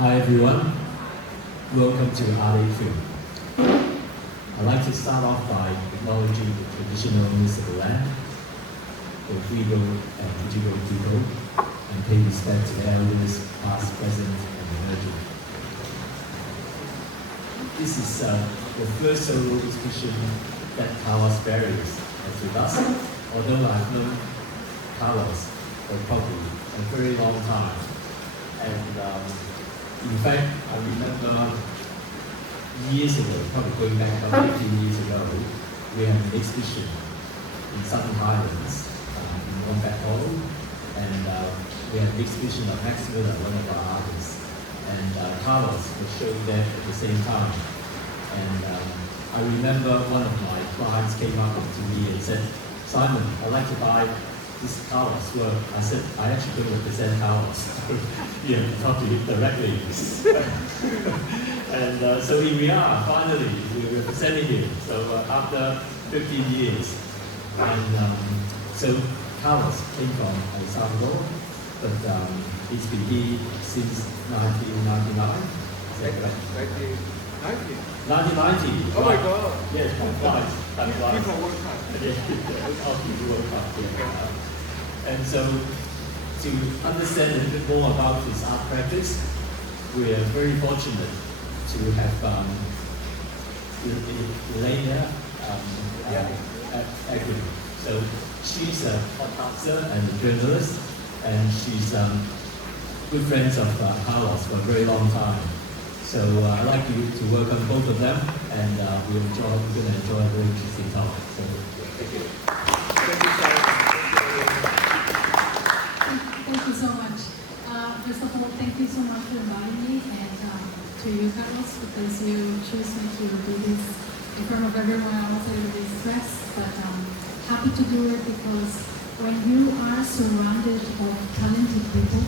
Hi everyone, welcome to Atrium. I'd like to start off by acknowledging the traditional owners of the land, the Uyghur and Ojibwe people, and pay respect to their elders, past, present, and emerging. This is the first solo exhibition that Barrios has with us, although I've known Carlos for probably a very long time. And in fact, I remember years ago, probably going back about 15 years ago, we had an exhibition in Southern Highlands in Wombat Hall, and we had an exhibition of Max Miller, one of our artists, and Carlos was showing there at the same time. And I remember one of my clients came up to me and said, "Simon, I'd like to buy this Carlos work." I said, "I actually don't represent Carlos." Talk to him directly. And so here we are, finally, we're representing him. So after 15 years. And so Carlos came from El Salvador, but he's been here since 1999. Is that correct? 1990. Oh my God! Yes, time flies. Time flies. FIFA World Cup. FIFA World Cup. Yeah. And so, to understand a little bit more about his art practice, we are very fortunate to have Eleane Eguia. So she's a podcaster and a journalist, and she's good friends of Carlos for a very long time. So I'd like you to welcome both of them, and we're going to enjoy a very interesting talk. So thank you. Thank you so much. First of all, thank you so much for inviting me, and to you, Carlos, because you chose me to do this in front of everyone. I was a little bit stressed, but happy to do it because when you are surrounded of talented people,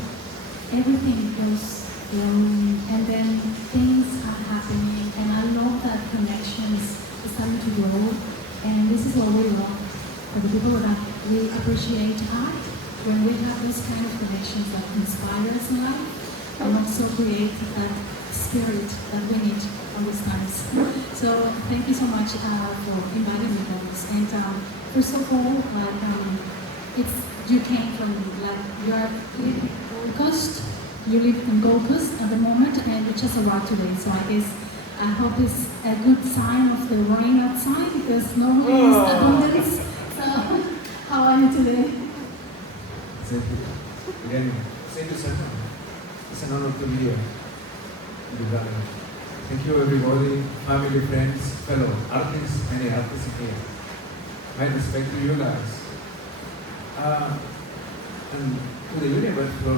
everything goes flowing, and then things are happening, and I love that connections are starting to grow, and this is what we love for the people that we appreciate art. When we have those kind of connections that inspire us in life, and also create that spirit that we need on these times. So thank you so much for inviting me on this. And first of all, you came from, you are in Gold Coast, you live in Gold Coast at the moment, and you just arrived today. So I guess I hope it's a good sign of the rain outside, because normally it's abundance. So how are you today? Thank you. Again, thank you, sir. It's an honor to be here in the gallery. Thank you, everybody, family, friends, fellow artists, many artists here. My respect to you guys. And to the universe for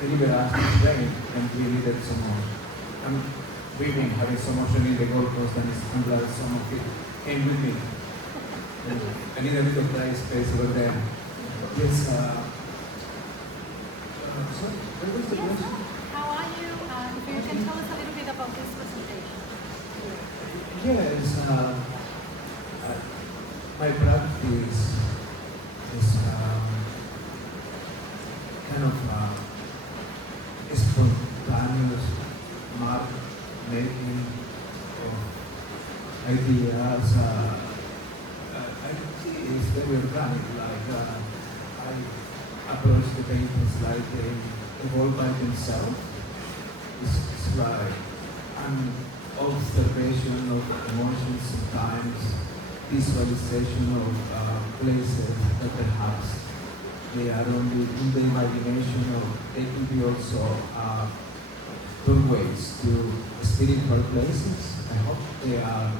delivering us this rain, and we needed some more. We've been having so much rain in the Gold Coast, and I'm glad some of it came with me. And I need a little dry space over there. Yes, sorry, what was the question? How are you? If you can tell us a little bit about this presentation. Yes, my practice is kind of spontaneous map making of ideas. It's very organic, I approach the paintings like they evolve by themselves. It's like an observation of emotions sometimes, visualization of places that perhaps they are only in the imagination, or they can be also doorways to spiritual places. I hope they are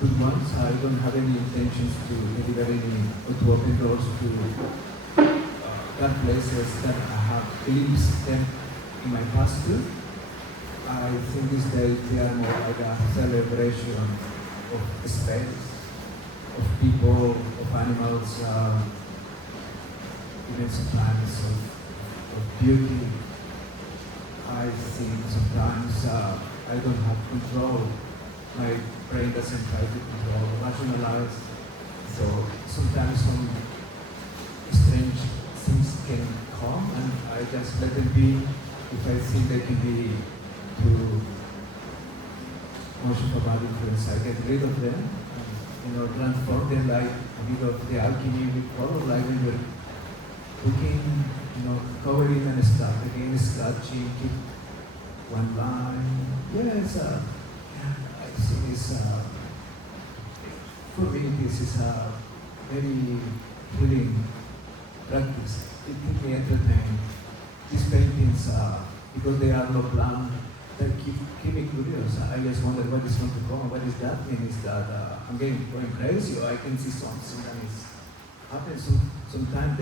good ones. I don't have any intentions to deliver any, or to open doors to that places that I have glimpsed them in my past too. I think these days they are more like a celebration of space, of people, of animals, even sometimes of beauty. I think sometimes I don't have control. My brain doesn't try to control, rationalize. So sometimes some strange things can come, and I just let them be if I think they can be to motion for body influence. I get rid of them, transform them like a bit of the alchemy with color, like we were cooking, covering and start again, scratching, keep one line. Yes, I think it's, for me, this is a very healing practice. It keeps me entertained. These paintings, because they are no plan, they keep me curious. I just wonder what is going to come. What does that mean? Is that I'm going crazy, or I can see something that is happening. Sometimes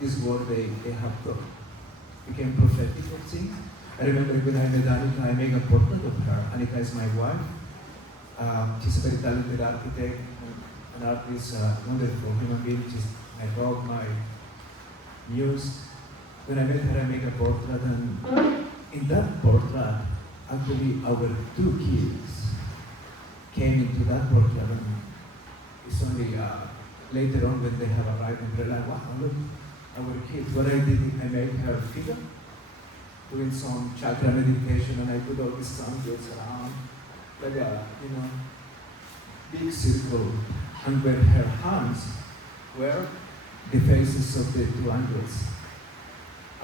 this word they have became prophetic of things. I remember when I met Annika, I made a portrait of her. Annika is my wife. She's a very talented architect, an artist, wonderful human being. She's my rock, my muse. When I met her, I made a portrait, and in that portrait, actually, our two kids came into that portrait. And it's only later on when they have arrived and realized, wow, look, our kids. What I did, I made her figure, doing some chakra meditation, and I put all these angels around, like a, big circle, and where her hands were the faces of the two angels.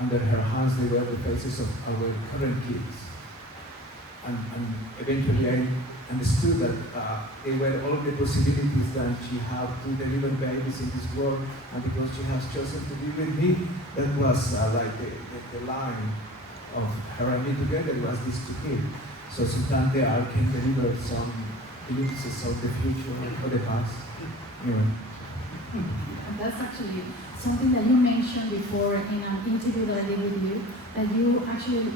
Under her hands, they were the faces of our current kids. And eventually I understood that they were all the possibilities that she had to deliver babies in this world, and because she has chosen to be with me, that was like the line of her and me together was this to give. So sometimes the art can deliver some glimpses of the future or the past. And that's actually something that you mentioned before in an interview that I did with you, that you actually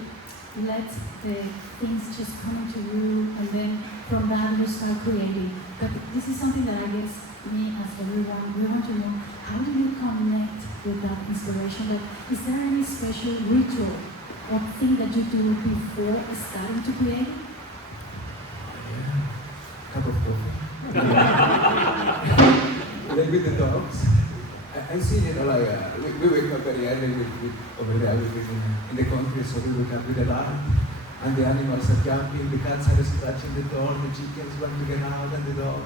let the things just come to you, and then from that you start creating. But this is something that I guess me as everyone, we want to know, how do you connect with that inspiration? Like, is there any special ritual or thing that you do before starting to create? Cup of coffee. Play with the dogs. I see, like, we wake up very early over there in the country, so we wake up with the light, and the animals are jumping, the cats are scratching the door, the chickens want to get out, and the dog.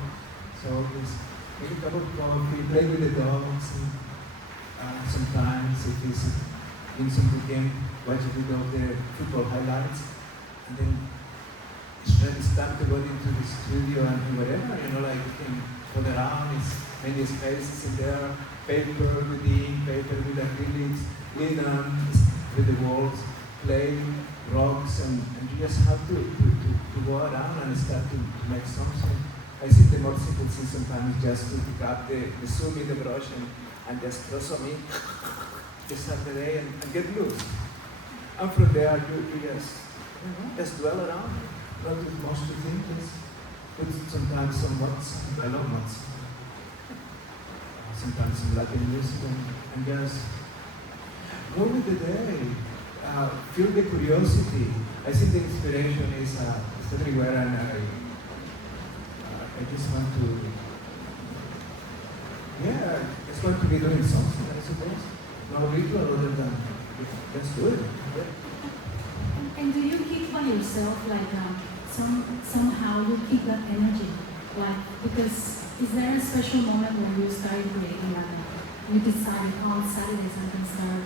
So just make a cup of coffee, play with the dogs, and sometimes if it's in some good game, watch a bit of the football highlights, and then it's time to go into the studio and whatever, like you can put around, it's many spaces in there, paper with the ink, paper with acrylics, linen with the walls, clay, rocks, and you just have to go around and start to make something. I think the more simple thing sometimes is just to pick up the sumi, the brush, and just throw some ink, just start the day and get loose. And from there, you just dwell around, not with much to think, just put sometimes some words, I love words. Sometimes some Latin music, and just go with the day, feel the curiosity. I think the inspiration is everywhere, and I just want to, it's going to be doing something, I suppose. No ritual other than just do it. And do you keep by yourself, like somehow you keep that energy, like, because is there a special moment when you started creating, like you decided on Saturdays I can start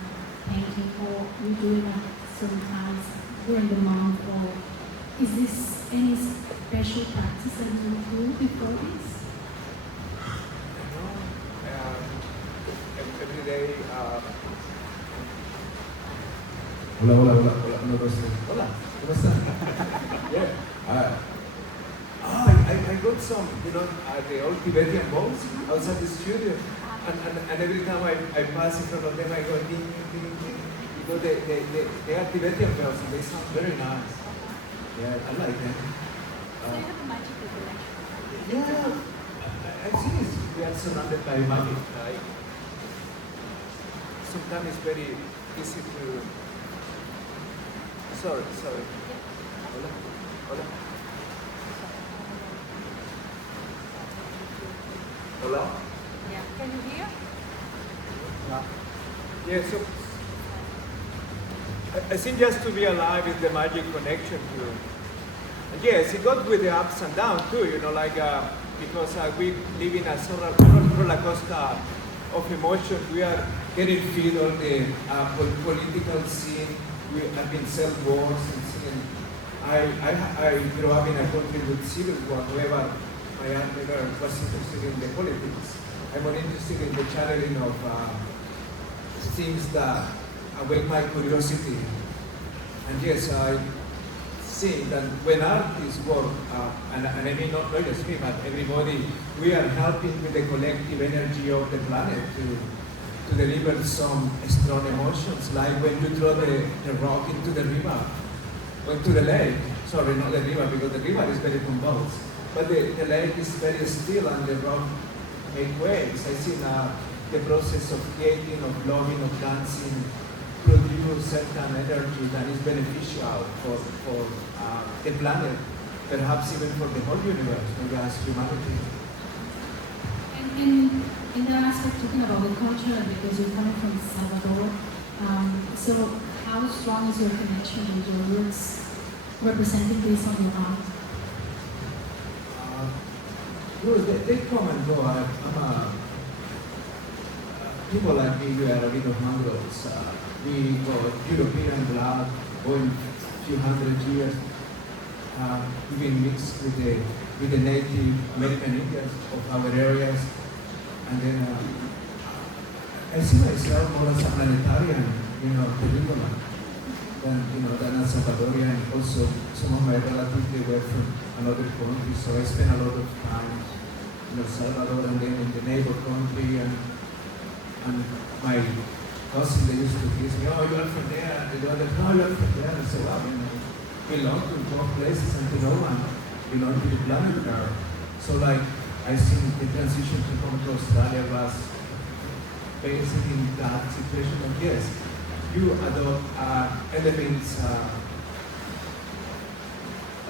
painting, or you do it at certain times during the month, or is this any special practice that you do before this? Every day. Hola, no, hola, ¿cómo están? Yeah. I got some, the old Tibetan bowls outside the studio, and every time I pass in front of them, I go ding, ding, ding. They are Tibetan bells, and they sound very nice. Yeah, I like them. So you have a magical connection. Yeah, I think we are surrounded by magic. Sometimes it's very easy to. Sorry. Hola. Hello? Yeah. Can you hear? Yeah, so I think just to be alive is the magic connection to. And yes, it goes with the ups and downs too, like because we live in a roller coaster of emotions. We are Getting feed all the political scene. We have been civil wars and scene. I grew up in a country with civil war. However, my aunt never was interested in the politics. I'm more interested in the channeling of things that awake my curiosity. And yes, I think that when artists work, and I mean not just me, but everybody, we are helping with the collective energy of the planet to deliver some strong emotions, like when you throw the rock into the river, or into the lake. Sorry, not the river, because the river is very convulsed. But the lake is very still and the rock make waves. I see the process of creating, of loving, of dancing, produce certain energy that is beneficial for the planet, perhaps even for the whole universe, maybe as humanity. And in that aspect, talking about the culture, because you're coming from Salvador, so how strong is your connection with your roots, representing this on your art? They come and go. People like me, we are a bit of mongrels. We got European blood going a few hundred years. We've been mixed with the Native American Indians of our areas. And then I see myself more as a planetarian, Película, than a Salvadorian. Also, some of my relatives, they were from another country, so I spent a lot of time in El Salvador and then in the neighbor country. And my cousin, they used to kiss me, oh, you are from there, and the other, no, you are from there. And so, well, belong to both places and to no one, belong to the planet Earth. So, like, I think the transition to come to Australia was basically in that situation. And yes, you adopt elements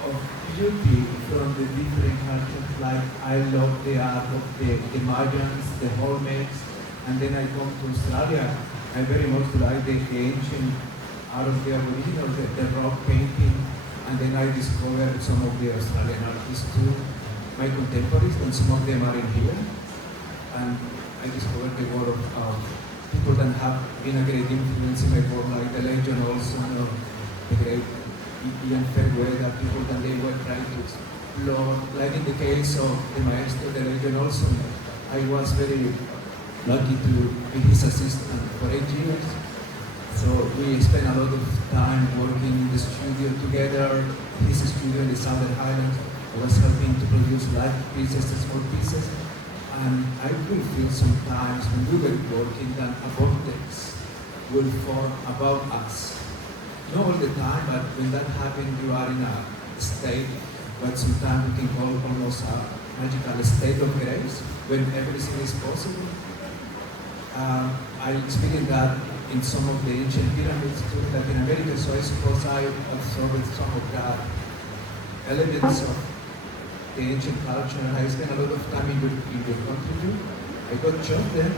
of beauty from the different cultures. Like, I love the art of the Mayans, the Olmecs, and then I come to Australia. I very much like the ancient art of the Aboriginal, the rock painting, and then I discovered some of the Australian artists too, my contemporaries, and some of them are in here. And I discovered the work of people that have been a great influence in my work, like the late John Olson or the great Ian Fairweather, people that they were trying to explore. Like in the case of the maestro, the late John Olson, I was very lucky to be his assistant for 8 years. So we spent a lot of time working in the studio together, his studio in the Southern Highlands. I was helping to produce live pieces, small pieces. And I will feel sometimes when we were working that a vortex will form above us. Not all the time, but when that happens, you are in a state what sometimes we can call almost a magical state of grace, when everything is possible. I experienced that in some of the ancient pyramids too, in Latin America, so I suppose I absorbed some of that elements of the ancient culture. I spent a lot of time in your country too. I got shot then.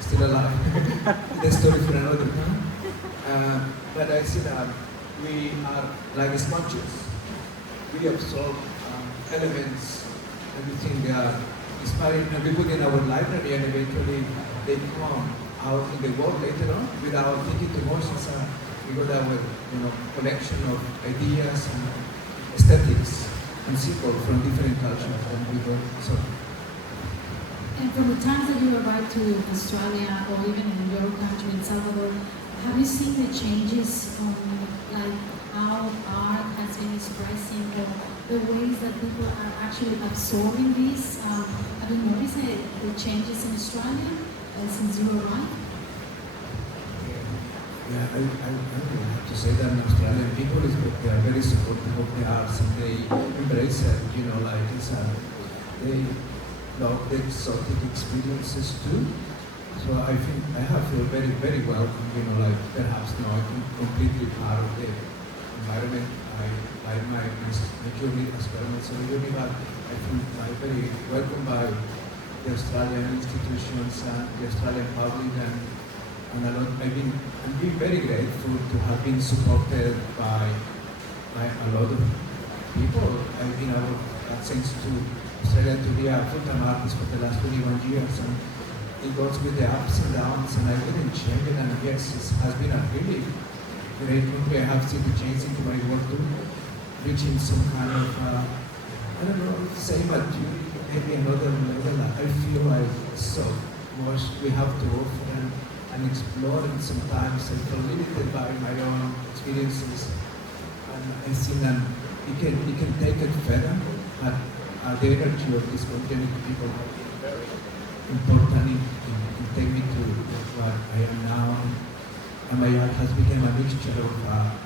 Still alive. The story for another time. But I see that we are like sponges. We absorb elements, everything they are inspiring, and we put in our library, and eventually they come out in the world later on without thinking too much. We got our collection of ideas and aesthetics and symbols from different cultures, and we go so. And from the times that you arrived to Australia, or even in your country, in Salvador, have you seen the changes on like how art has been expressing, or the ways that people are actually absorbing this? Have you noticed the changes in Australia since you arrived? Yeah, I have to say that Australian people they are very supportive of the arts, and they embrace it. Like they love the exotic experiences too. So I think I have feel very, very welcome. Like perhaps not completely part of the environment. I like my journey, experiments on the journey, but I think I'm very welcomed by the Australian institutions and the Australian public, and a lot I'm being very grateful to have been supported by a lot of people. I've been able, thanks to Australia, to be a full-time artist for the last 21 years, and it goes with the ups and downs, and I didn't change it, and yes, it has been a really great movie. I have seen the change into my work too, reaching some kind of, I don't know, same maturity, maybe another level. I feel like so much we have to offer and explore, and sometimes I feel limited by my own experiences. And I think that it can take it further, but the energy of this country and people have been very important in taking me to what I am now. And my art has become a mixture of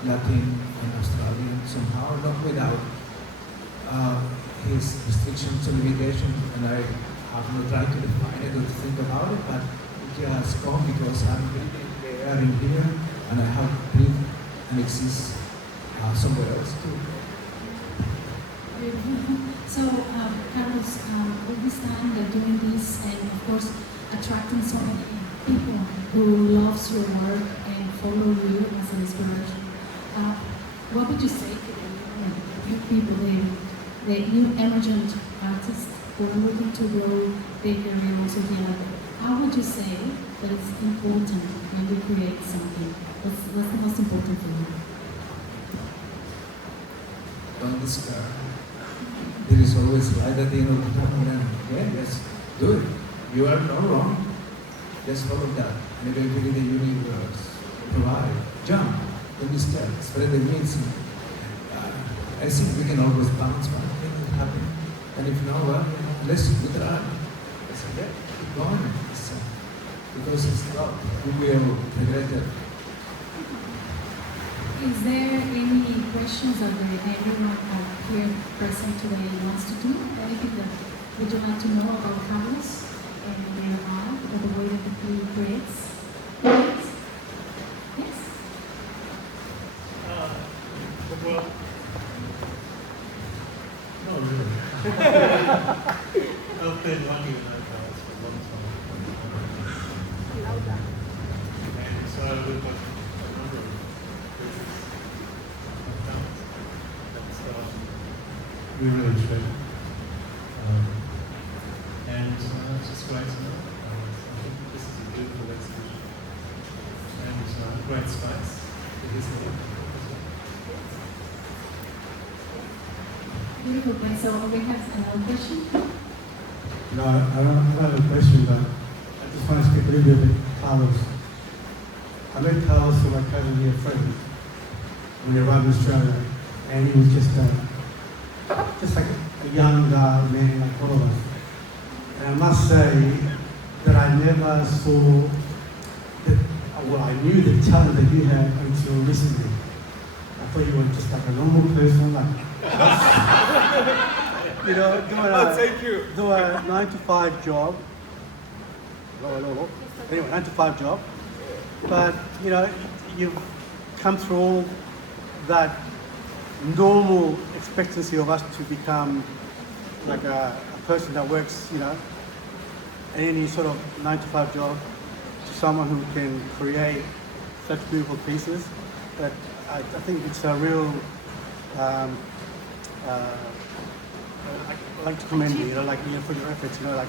Latin and Australian somehow, not without his restrictions or limitations, and I have not tried to define it or to think about it, but it has come because I'm breathing the air in here, and I have breathed and exist somewhere else too. So, Carlos, all this time that doing this, and of course attracting so many people who loves your work and follow you as an inspiration, what would you say to the new people, the new emergent artists who are looking to grow their career also here? How would you say that it's important when we create something? What's the most important for you? Don't despair. There is always light at the end of the tunnel, and yeah, just do it. You are not wrong. Just follow that. And eventually the universe provide. Jump. Don't despair. Spread the wings. I think we can always bounce back. Things happen. And if not, well, let's do that. I said, yeah, keep going. Because it's not, we will regret it. Is there any questions that everyone here present today wants to do? Anything that would you like to know about Carlos and their art or the way that he creates? Yes? Well, not really. I've been running Carlos for a long time. And so I look at a number of places I've done that we really treasure. And it's just great to know. I think this is a beautiful exhibition. And great space. It is the Beautiful place. So we have another question. No, I don't have a question, but I just want to speak a little bit about Carlos. I met Carlos through my cousin here, friend, when he arrived in Australia, and he was just like a young man like all of us. And I must say that I never saw that, well, I knew the talent that you had until recently. I thought you were just like a normal person, like you know, do a 9-to-5 job. Anyway, 9-to-5 job. But you know, you've come through all that normal expectancy of us to become like a person that works, you know, any sort of 9-to-5 job, to someone who can create such beautiful pieces. That I think it's a real. I'd like to commend you, you know, like, you know, for your efforts, you know, like,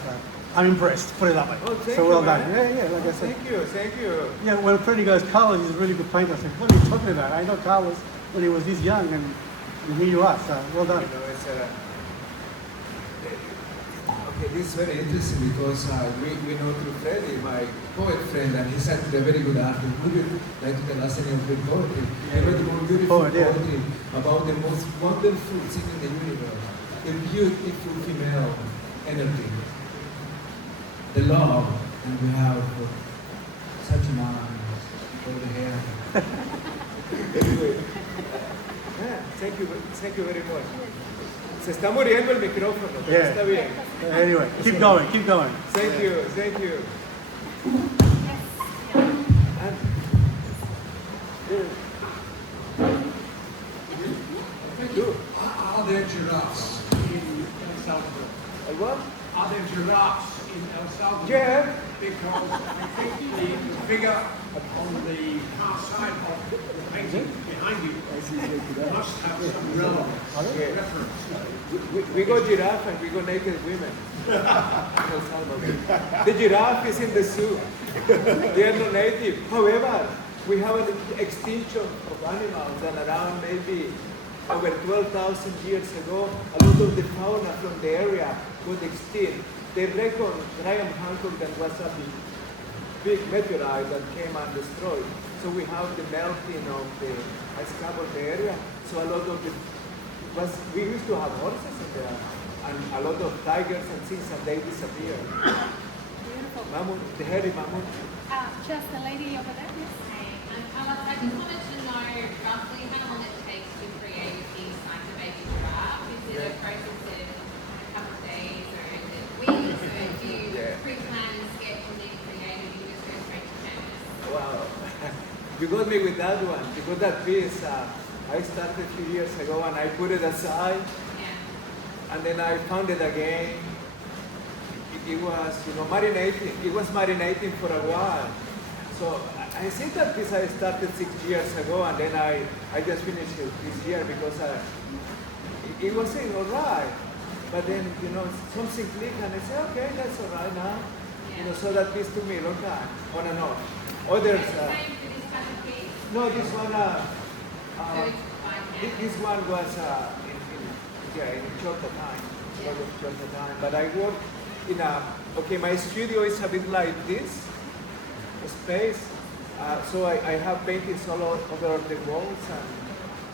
I'm impressed, put it that way. Oh, thank so well you, done. man. Yeah, like I said. Thank you. Yeah, when a friend goes, Carlos is a really good painter. I said, what are you talking about? I know Carlos when he was this young, and here you are, so well done. You know, it's Okay, this is very interesting because we know through Freddie, my poet friend, and he's actually a very good artist. Would you like to tell us any of your poetry? I read the most beautiful poetry about the most wonderful thing in the universe, the beautiful female energy, the love, and we have such an honor for the hair. anyway. Yeah, thank you very much. Se está muriendo el micrófono, pero Yeah. está bien. Anyway, keep going. Thank you. Are there giraffes in El Salvador? What? Are there giraffes in El Salvador? Yeah. Because I think the figure on the far side of the painting behind you must have some reference. We go giraffe and we go naked women. The giraffe is in the zoo. They are not native. However, we have an extinction of animals, and around maybe over 12,000 years ago, a lot of the fauna from the area got extinct. They reckon Graham Hancock that was a big meteorite that came and destroyed. So we have the melting of the ice cap of the area. So a lot of we used to have horses in there, and a lot of tigers and things, and they disappeared. Beautiful. Mammoth, the hairy mammoth. Just the lady over there. Yes. I just wanted to know roughly how long it takes to create a piece like a baby giraffe. Is it a process of a couple of days, or is it weeks, or do you pre-plan and sketch and then create it and you just go straight to canvas? Wow, you got me with that one, because that piece I started a few years ago and I put it aside, Yeah. and then I found it again. It was, marinating. It was marinating for a while. So I think that piece I started 6 years ago, and then I just finished it this year because it wasn't all right. But then, something clicked and I said, okay, that's all right now. So that piece took me a long time, on and off. Others, Is it the same for this type of piece? no, this one, So it's by canvas? this one was in shorter time, a lot of shorter time. But I work in my studio is a bit like this space. So I have paintings all over the walls, and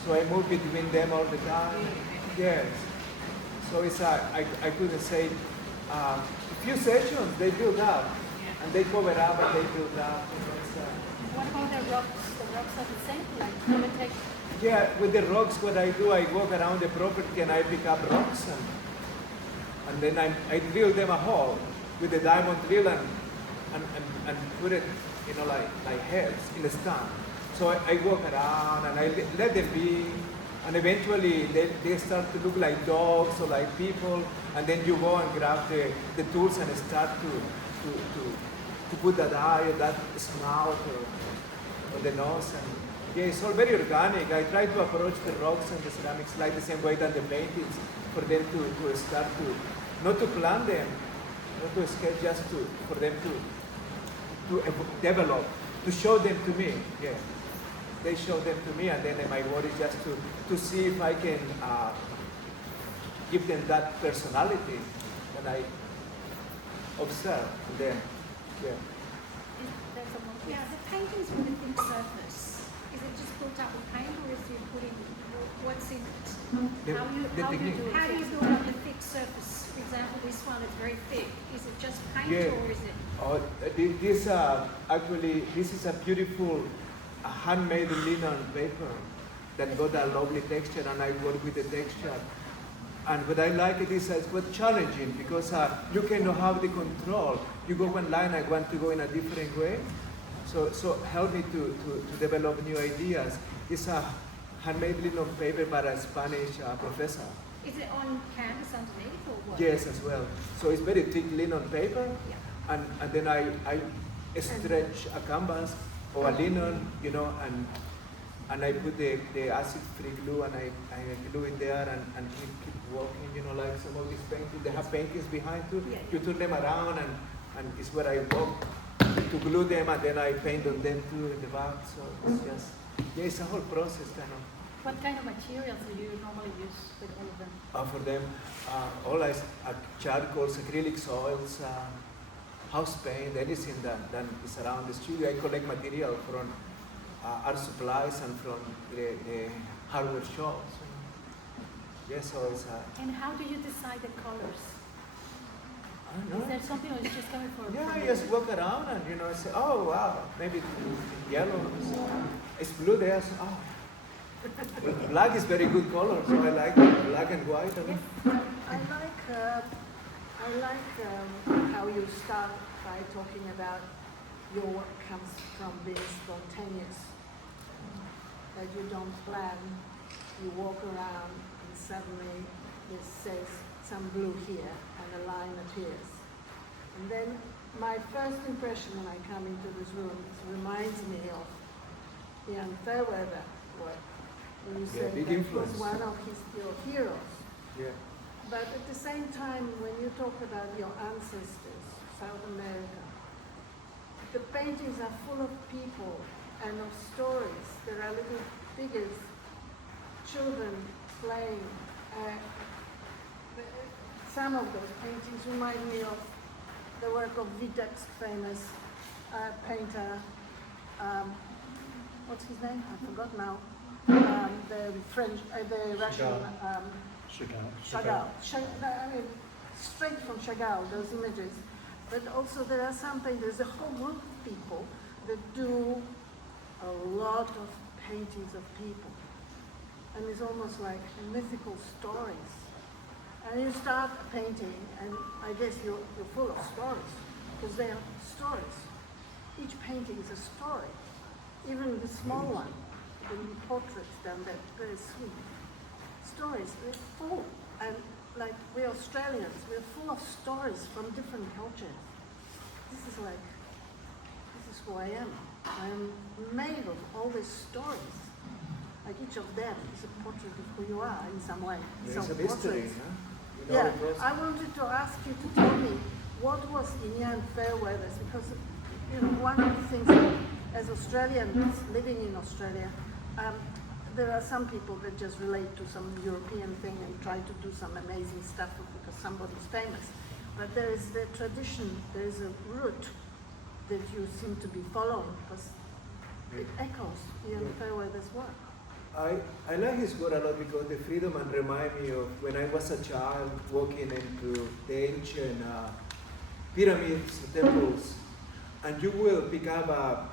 so I move between them all the time. Yes. So it's I couldn't say a few sessions they build up, and they cover up and they build up. What about the rocks? The rocks are the same? Like, you would take Yeah, with the rocks, what I do, I walk around the property and I pick up rocks, and then I drill them a hole with a diamond drill and put it, like heads in the stand. So I walk around and I let them be, and eventually they start to look like dogs or like people, and then you go and grab the tools and start to put that eye or that snout or the nose. And yeah, it's all very organic. I try to approach the rocks and the ceramics like the same way that the paintings, for them to start to, not to plan them, not to sketch, just for them to develop, to show them to me. Yeah, they show them to me, and then my work is just to see if I can give them that personality that I observe in them. Yeah. Yeah, the painting's with a thin surface. Is it just built up with paint, or is it putting what's in it? How do you build up the thick surface? For example, this one is very thick. Is it just paint, or is it? This actually, this is a beautiful handmade linen paper that got a lovely texture, and I work with the texture. And what I like it is it's quite challenging because you cannot have the control. You go one line, I want to go in a different way. So help me to develop new ideas. It's a handmade linen paper by a Spanish professor. Is it on canvas underneath, or what? Yes, as well. So it's very thick linen paper, Yeah. and then I stretch a canvas or a linen, and I put the acid-free glue, and I glue it there and keep walking, like some of these paintings. They have paintings behind too. Yeah. You turn them around, and it's where I walk to glue them, and then I paint on them too in the back. So it's just, it's a whole process kind of. what kind of materials do you normally use with all of them? For them, all charcoals, acrylic oils, house paint, anything that is around the studio. I collect material from art supplies and from the hardware shops. Yes, so it's And how do you decide the colors? I don't Is know. there something, or is just coming from? Yeah, I just walk around and I say, oh wow, maybe yellow. It's blue there. So, oh. Black is very good color, so I like black and white. I like how you start by talking about your work comes from being spontaneous. That you don't plan, you walk around and suddenly it says some blue here and a line appears. And then my first impression when I come into this room, it reminds me of Ian Fairweather work. When you Yeah, said big that influence. was one of your heroes. Yeah. But at the same time, when you talk about your ancestors, South America, the paintings are full of people and of stories. There are little figures, children playing. Some of those paintings remind me of the work of Vitek's famous painter, what's his name? I forgot now. The French, the Russian, Chagall. I mean, straight from Chagall, those images. But also there are some painters, there's a whole group of people that do a lot of paintings of people. And it's almost like mythical stories. And you start painting, and I guess you're full of stories, because they are stories. Each painting is a story. Even the small one, the portraits down there, very sweet. Stories, they're full. And like we're Australians, we're full of stories from different cultures. This is who I am. I am made of all these stories. Like each of them is a portrait of who you are in some way. There's Some a mystery, portraits. huh? Yeah, I wanted to ask you to tell me what was in Ian Fairweather's, because one of the things that, as Australians living in Australia, there are some people that just relate to some European thing and try to do some amazing stuff because somebody's famous. But there is the tradition, there is a root that you seem to be following because it echoes Ian Fairweather's work. I like his work a lot because the freedom and remind me of when I was a child walking into the ancient pyramids, temples, and you will pick up a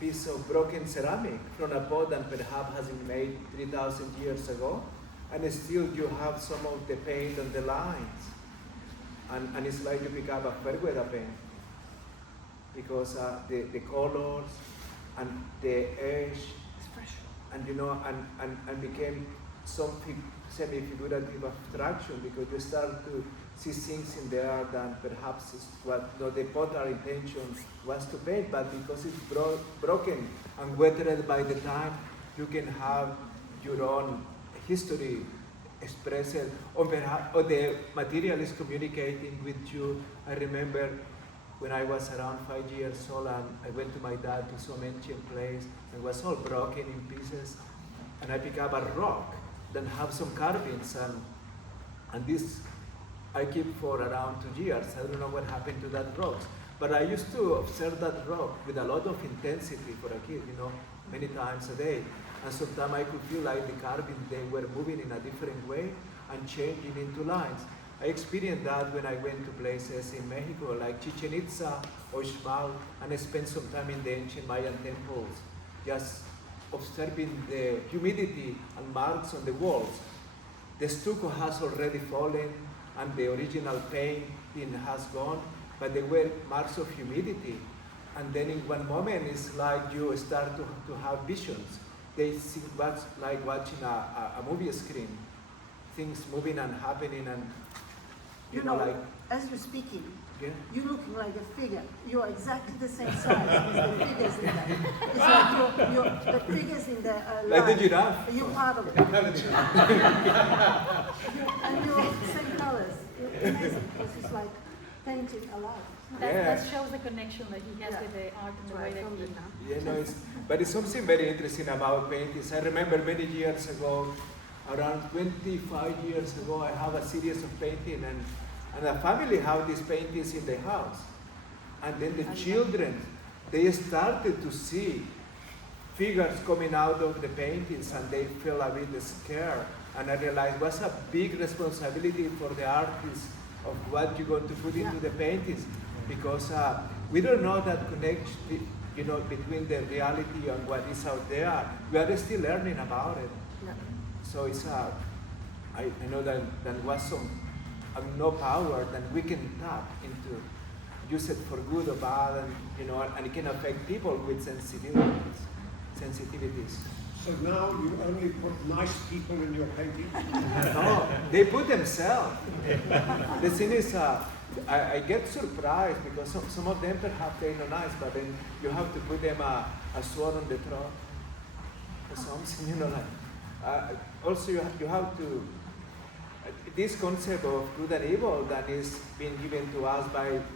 piece of broken ceramic from a pot that perhaps has been made 3,000 years ago, and still you have some of the paint and the lines. And it's like you pick up a Fairweather paint because the colors and the edge, and and became something semi-figurative abstraction because you start to see things in the art that perhaps is what the potter's intention was to paint, but because it's broken and weathered by the time, you can have your own history expressed, or the material is communicating with you. I remember when I was around 5 years old, and I went to my dad to some ancient place, and it was all broken in pieces, and I picked up a rock that have some carvings, and this I keep for around 2 years. I don't know what happened to that rock, but I used to observe that rock with a lot of intensity for a kid, many times a day, and sometimes I could feel like the carving, they were moving in a different way and changing into lines. I experienced that when I went to places in Mexico, like Chichen Itza or Xmal, and I spent some time in the ancient Mayan temples, just observing the humidity and marks on the walls. The stucco has already fallen, and the original painting has gone, but there were marks of humidity. And then in one moment, it's like you start to have visions. They see what's like watching a movie screen, things moving and happening, and like, as you're speaking, yeah. you're looking like a figure. You're exactly the same size as the figures in there. It's like the figures in the like line. the giraffe. You're part of it. And you're the same colors. It's amazing because it's like painting alive. That shows the connection that he has with the art and the way that he... Yeah, but it's something very interesting about paintings. I remember many years ago, around 25 years ago, I have a series of paintings, and a family have these paintings in the house. And then the children, they started to see figures coming out of the paintings, and they felt a bit scared. And I realized it was a big responsibility for the artist of what you're going to put into the paintings, because we don't know that connection, between the reality and what is out there. We are still learning about it. Yeah. So it's I know that was some no power that we can tap into, use it for good or bad, and it can affect people with sensitivities. So now you only put nice people in your paintings? No, they put themselves. The thing is, I get surprised because some of them perhaps they know nice, but then you have to put them a sword on the throat or something, you know, like. Also, you have to, this concept of good and evil that is being given to us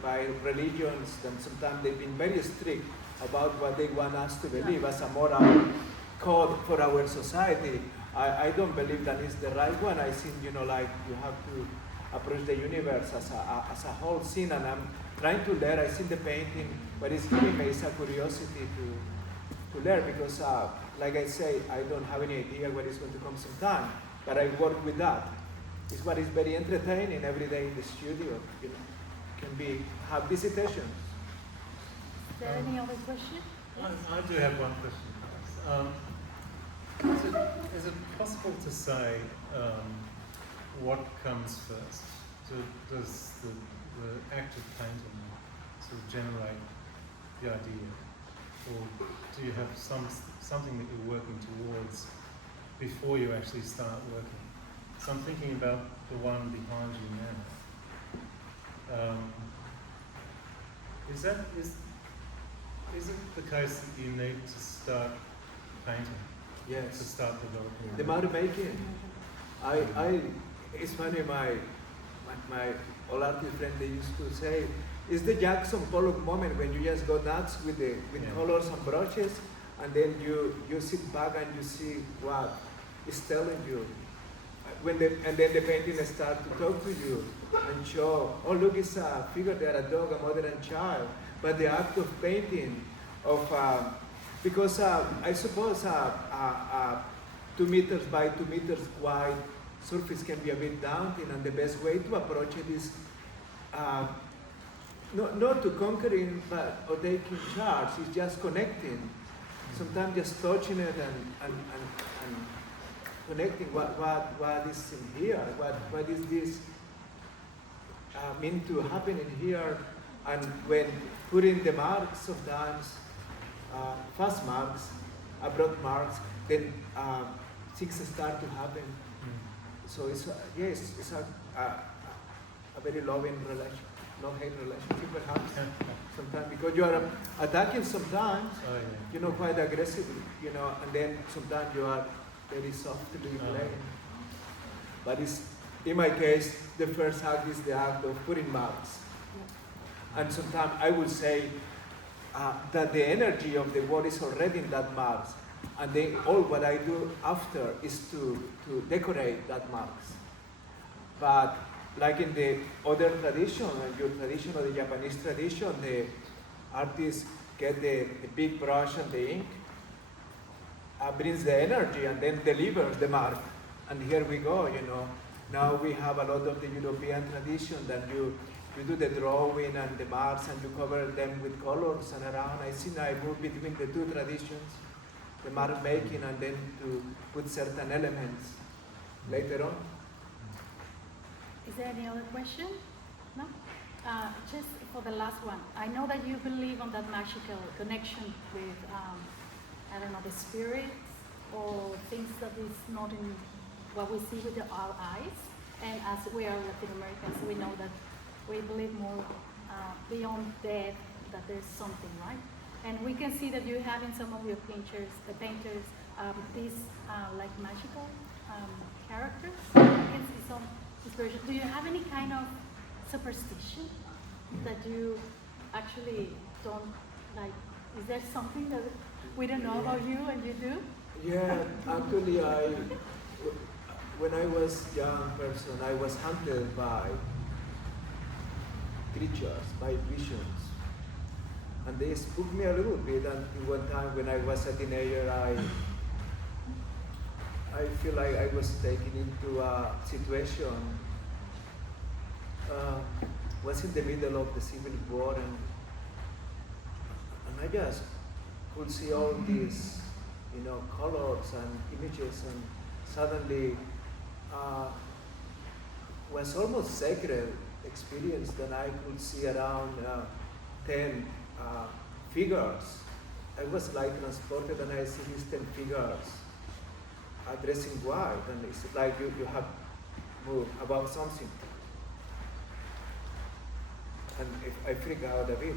by religions, and sometimes they've been very strict about what they want us to believe as a moral code for our society. I don't believe that is the right one. I think, you know, like you have to approach the universe as a whole scene, and I'm trying to learn. I think the painting, what is giving me is a curiosity to learn, because like I say, I don't have any idea what is going to come sometime, but I work with that. It's what is very entertaining every day in the studio. You know, have visitations. Is there any other question? I do have one question. Is it possible to say what comes first? Does the act of painting sort of generate the idea, or do you have something that you're working towards before you actually start working? So I'm thinking about the one behind you now. Is it the case that you need to start painting? Yes. To start developing. The matter making. It's funny, my old artist friend, they used to say, it's the Jackson Pollock moment when you just go nuts with colors and brushes, and then you sit back and you see what it's telling you. And then the painting starts to talk to you and show, oh look, it's a figure there, a dog, a mother and child. But the act of painting, because I suppose 2 meters by 2 meters wide surface can be a bit daunting, and the best way to approach it is not to conquering or taking charge, it's just connecting. Sometimes just touching it and connecting what is in here, what is this mean to happen in here, and when putting the marks sometimes, fast marks, abrupt marks, then things start to happen. So it's a very loving relation, love-hate relationship perhaps. Sometimes because you are attacking sometimes, you know, quite aggressively, you know, and then sometimes you are very softly playing. But in my case, the first act is the act of putting marks. And sometimes I would say that the energy of the word is already in that marks. And then all what I do after is to decorate that marks. But like in the other tradition, your tradition or the Japanese tradition, the artist get the big brush and the ink, brings the energy and then delivers the mark. And here we go, you know. Now we have a lot of the European tradition that you do the drawing and the marks and you cover them with colors and around. I think I move between the two traditions, the mark making and then to put certain elements later on. Is there any other question? No? Just for the last one. I know that you believe on that magical connection with, I don't know, the spirits or things that is not in what we see with our eyes. And as we are Latin Americans, we know that we believe more beyond death, that there's something, right? And we can see that you have in some of your painters, these like magical characters. We can see some inspiration. Do you have any kind of superstition that you actually don't like? Is there something that we don't know about you and you do? Yeah, actually when I was a young person, I was hunted by creatures, by visions. And they spooked me a little bit, and one time when I was a teenager, I feel like I was taken into a situation, was in the middle of the Civil War, and I just could see all these, you know, colors and images, and suddenly was almost sacred experience that I could see around 10 figures. I was like transported and I see these 10 figures dressing white, and it's like you have moved about something. and I freaked out a bit.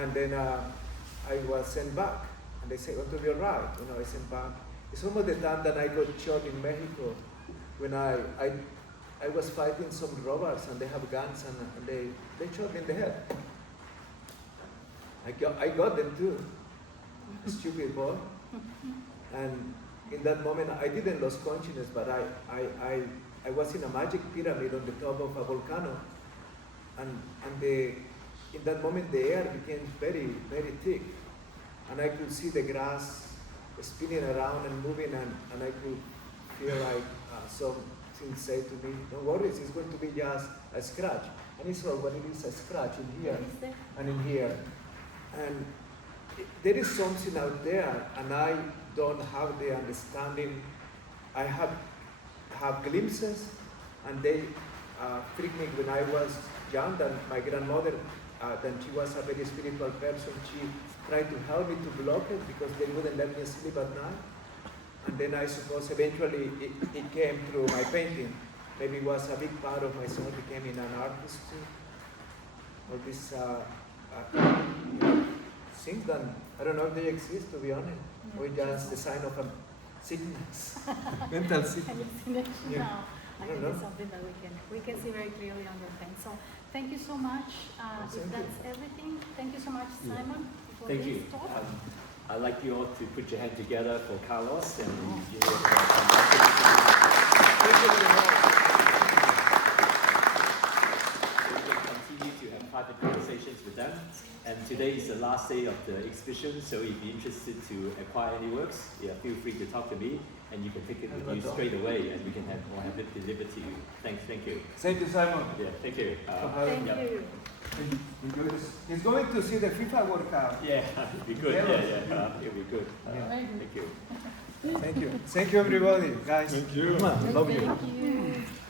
And then I was sent back, and they said, "Want to be all right?" I sent back. It's almost the time that I got shot in Mexico, when I was fighting some robbers, and they have guns, and they shot me in the head. I got them too, a stupid boy. And in that moment, I didn't lose consciousness, but I was in a magic pyramid on the top of a volcano, and in that moment the air became very, very thick, and I could see the grass spinning around and moving, and I could feel like something said to me, "Don't worry, it's going to be just a scratch." And it's all what it is, a scratch in here and in here. And there is something out there, and I don't have the understanding. I have glimpses, and they freaked me when I was young. That my grandmother, then she was a very spiritual person. She tried to help me to block it because they wouldn't let me sleep at night. And then I suppose eventually it came through my painting. Maybe it was a big part of myself becoming an artist too. All these things that I don't know if they exist, to be honest, or just the sign of a sickness, mental sickness. No, I think know. it's something that we can see very clearly on your paint. So thank you so much. If that's everything, thank you so much, Simon, for Thank this you. talk. I'd like you all to put your hand together for Carlos and Thank you very much. continue to have private conversations with them. And today is the last day of the exhibition, so if you're interested to acquire any works, feel free to talk to me, and you can take it with you straight away, and we can have it delivered to you. Thank you. Thank you, Simon. Yeah, thank you. Thank you. Enjoy this. He's going to see the FIFA World Cup. Yeah, it'll be good. It'll be good. Thank you. Thank you. Thank you, everybody, guys. Thank you. Love you. Thank you.